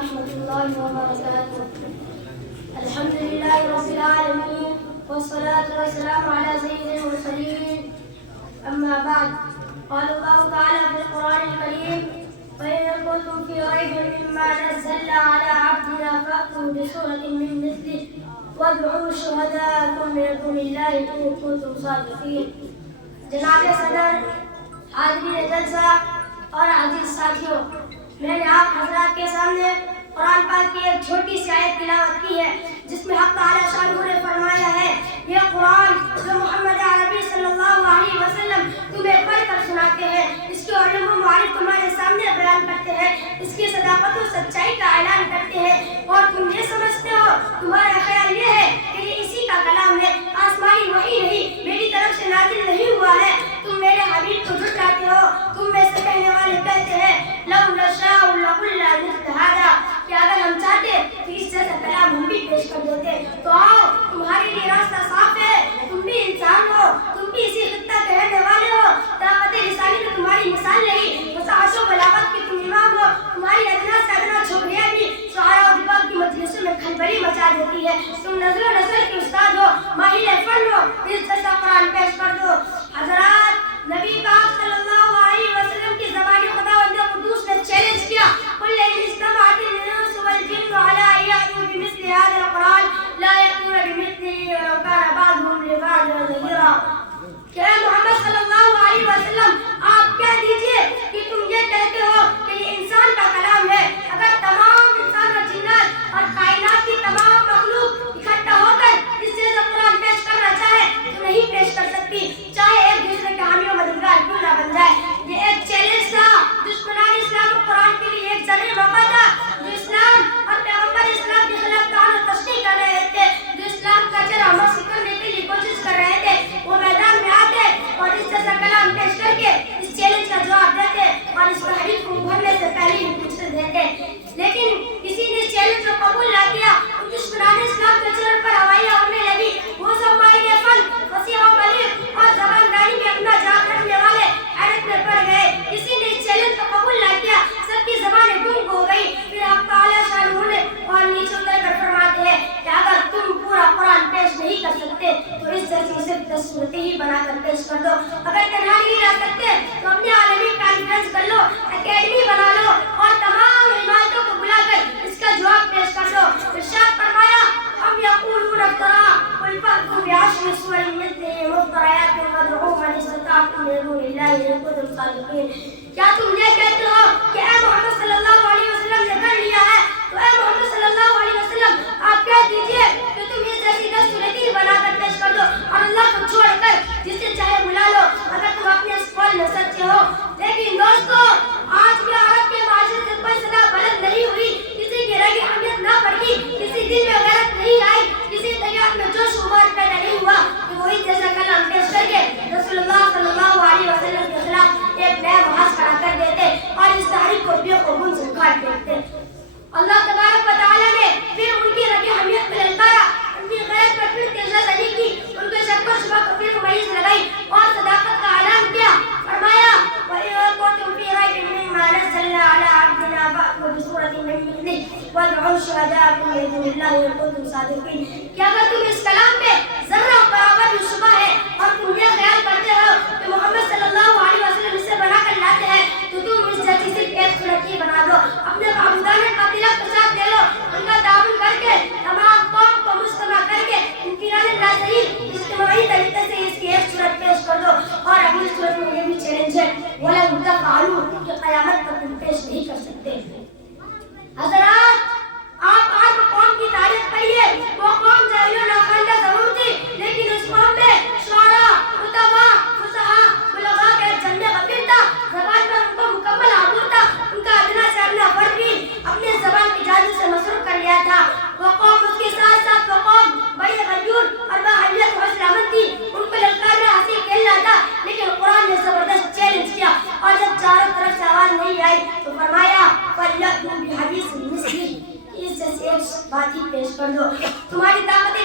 ورحمة الله وبركاته. الحمد لله رب العالمين والصلاة والسلام على سيد المرسلين. أما بعد، قال الله تعالى في القرآن الكريم: فإن كنتم في ريب مما نزلنا على عبدنا فأتوا بسورة من مثله وادعوا شهداءكم من دون الله إن كنتم صادقين. جناب صدر، حاضرین جلسہ اور عزیز ساتھیوں، میں نے آپ حضرات کے سامنے قرآن پاک کی ایک چھوٹی سی آیت تلاوت کی ہے جس میں حق تعالی شانہ نے فرمایا ہے: یہ قرآن جو محمد عربی صلی اللہ علیہ وسلم تمہیں پڑھ کر سناتے ہیں، اس کے علم و معارف تمہارے سامنے بیان کرتے ہیں، اس کی صداقت و سچائی کا اعلان کرتے ہیں، اور تم یہ سمجھتے ہو، تمہارا خیال یہ ہے کہ یہ اسی کا کلام ہے، آسمانی وحی نہیں، میری طرف سے نازل نہیں ہوا ہے۔ تم میرے حبیب کو جھٹلاتے ہو۔ تم میں سے کہنے والے کہتے ہیں: لو نشاء لقلنا مثل هذا، کہ اگر ہم چاہتے تو اس جیسا کلام ہم بھی پیش کر دیتے۔ تو آؤ، تمہارے لیے راستہ صاف ہے، تم بھی انسان ہو، تم بھی اسی خطہ کے رہنے والے ہو۔ طاقت لسانی میں تمہاری مثال نہیں، فصاحت و بلاغت کے تم امام ہو۔ تمہاری ادنا سے ادنا چھوکریاں بھی شعراء و ادباء کی مجلسوں میں کھلبلی مچا دیتی ہے۔ تم نزل و نسل کے استاد ہو، ماہر فن ہو، اس جیسا قرآن پیش کر دو۔ حضرات، نبی پاک صلی اللہ علیہ وسلم کی زبانی خداوند قدوس نے چیلنج کیا: قل ان اجتمعت الانس والجن على ان يأتوا بمثل هذا القرآن لا يأتون بمثله ولو كان بعضهم لبعض ظهيرا۔ کہ اے محمد صلی اللہ علیہ وسلم، آپ کہہ دیجئے کہ تم یہ کہتے ہو کہ یہ انسان کا کلام ہے، اگر تمام انسان اور جنات اور کائنات کی تمام مخلوق اکٹھا ہو کر اس جیسا قرآن پیش کرنا چاہے تو نہیں پیش کر سکتی، چاہے ایک دوسرے کے حامی و مددگار کیوں نہ بن جائے۔ یہ ایک چیلنج تھا دشمنان اسلام و قرآن کے لیے، ایک ذریعہ موقع تھا جو اسلام اور پیغمبر اسلام کے خلاف طعن و تشنیع کر رہے تھے، جو اسلام کا چہرہ مسخ کرنے کے لیے کوشش کر رہے تھے، وہ میدان میں آتے اور اس جیسا کلام پیش کر کے اس چیلنج کا جواب دیتے اور اس تحریف کو ابھرنے سے پہلے ہی پوچھ دیتے۔ لیکن کسی نے اس چیلنج کو قبول نہ کیا۔ ان دشمنان اسلام کے چہرے پر ہوائیاں اڑنے لگی۔ وہ سب ماہر فن، فصیح و بلیغ اور زبانداری میں اپنا جان رکھنے والے حیرت میں پڑ گئے۔ کسی نے اس چیلنج کو قبول نہ کیا، سب کی زبانیں گم ہو گئی۔ پھر حق تعالی شانہ نے اور نیچے اتر کر فرماتے ہیں کہ اگر تم پورا قرآن پیش نہیں کر سکتے تو اس جیسی صرف 10 صورتیں ہی بنا کر پیش کر دو۔ اگر تنہا نہیں رہ سکتے تو اپنے عالمی کانفرنس کر لو، اکیڈمی بنا لو اور تمام حمایتوں کو بلا کر اس کا جواب پیش کر دو۔ ارشاد فرمایا: ام یقولون افترا قل فأتوا بعشر سور مثله مفتریات وادعوا من استطعتم من دون اللہ ان کنتم صادقین۔ کیا تم یہ کہتے ہو کہ اے محمد صلی اللہ علیہ وسلم نے کر لیا ہے؟ تو اے محمد صلی اللہ علیہ وسلم، آپ کہہ دیجئے کہ تم اس جیسی 10 صورتیں بنا کر پیش کر دو اور اللہ کو چھوڑ کر جسے چاہے بلا لو، اگر تم اپنے اس قول میں سچے ہو۔ لیکن دوستو، آج بھی عرب کے معاشرے سے کوئی صدا بلند نہیں ہوئی، کسی کی رگی حمیت نہ بڑھی، کسی دل میں غیرت نہیں آئی، کسی طبیعت میں جوش و خروش پیدا نہیں ہوا کہ وہی جیسا کلام پیش کر کے رسول اللہ صلی اللہ علیہ وسلم کے خلاف ایک نیا محاذ کھڑا کر دیتے اور اس تحریک کو بے قبول سے اکھاڑ دیتے۔ اللہ تبارک و تعالیٰ نے پھر ان کی رگی حمیت کو للکارا، ان کی غیرت پر پھر تیزی کی، ان کے شک و شبہ کو پھر ممیز لگائی اور صداقت کا اعلان کیا۔ فرمایا: وَإِن كُنتُمْ فِي رَيْبٍ مِّمَّا نَزَّلْنَا عَلَىٰ عَبْدِنَا فَأْتُوا بِسُورَةٍ مِّن مِّثْلِهِ وَادْعُوا شُهَدَاءَكُم مِّن دُونِ اللَّهِ إِن كُنتُمْ صَادِقِينَ۔ کہ اگر تم اس کلام میں ذرہ برابر بھی شبہ ہے اور تم یہ خیال کرتے ہو کہ محمد صلی اللہ علیہ وسلم اسے بنا کر لاتے ہیں، تو تم اس جیسی صرف ایک صورت ہی بنا دو، اپنے معبودان قاتلہ کے ساتھ دے لو، ان کا تعاون کر کے تمام قوم کو مجتمع کر کے انفراد ناظرین اجتماعی طریقے سے اس کی ایک صورت پیش کر دو۔ اور اگلی صورت میں یہ بھی چیلنج ہے: وَلَن تَفْعَلُوا، کہ قیامت تک تم پیش نہیں کر سکتے۔ حضرات، آپ آج قوم کی تاریخ پڑھیے، وہ قوم جاہل و ناخواندہ ضرور تھی، لیکن اس قوم میں شعراء، خطباء، فصحاء، بلغاء کا ایک جمع غفیر تھا، زبان پر ان کو مکمل عبور تھا، ان کا ادنا سے ادنا فرد بھی اپنے زبان کی جادو سے مصروف کر لیا تھا۔ وہ قوم، اس کے ساتھ ساتھ وہ قوم بڑی غیور اور باحلیت و حوصلہ مند تھی، ان کو للکارنا حاصل کھیلنا تھا، لیکن قرآن نے زبردست چیلنج کیا اور جب چاروں طرف سے آواز نہیں آئی تو فرمایا: فَلْيَأْتُوا بِحَدِيثٍ مِّثْلِهِ، اس جیسی ایک بات ہی پیش کر دو۔ تمہاری طاقت